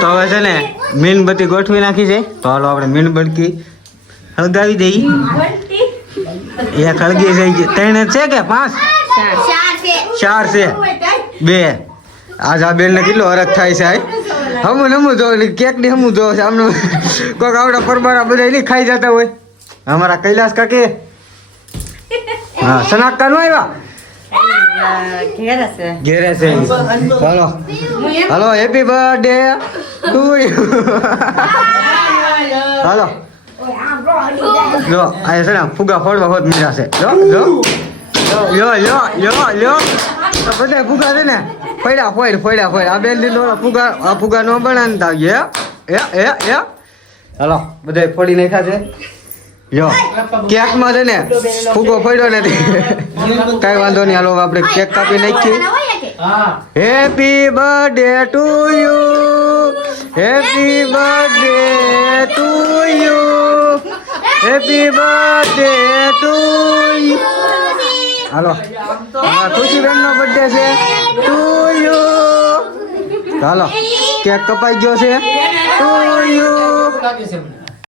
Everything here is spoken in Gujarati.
તો હવે છે ને મીણબત્તી ગોઠવી નાખી છે. તો હાલો આપણે મીણબત્તી હળગાવી દઈએ. એક હળગી છે. 3 છે કે 5? 4 છે. 2. આજ આ બેન ને કેટલો હરખ થાય છે. હમું જો કેક ની હમું જો છે આમનું કોઈક આવડા પરબારા બધા નહીં ખાઈ જતા હોય. અમારા કૈલાસ કાકે હા સનાકા નો આવ્યા ઘેરે છે. હાલો હાલો હેપી બર્થડે ટુ યુ. હાલો જો આ છે ને ફુગા ફોડવા હોત મીરા છે. જો તો બધા ફુગા છે ને ફોડ આ બેન લીધો ફુગા નો બનાવતા હાલો બધા ફોડી નાખ્યા છે. જો કેક માં છે ને ફુગો ફોડ્યો નથી. કઈ વાંધો નહીં. હાલો આપણે કેક કાપી નાખીએ. Happy birthday to you. Happy birthday to you. Happy birthday to you. હાલો ખુશી બેન નો બર્થડે છે ટુ યુ. હાલો કેક કપાઈ ગયો છે ટુ યુ.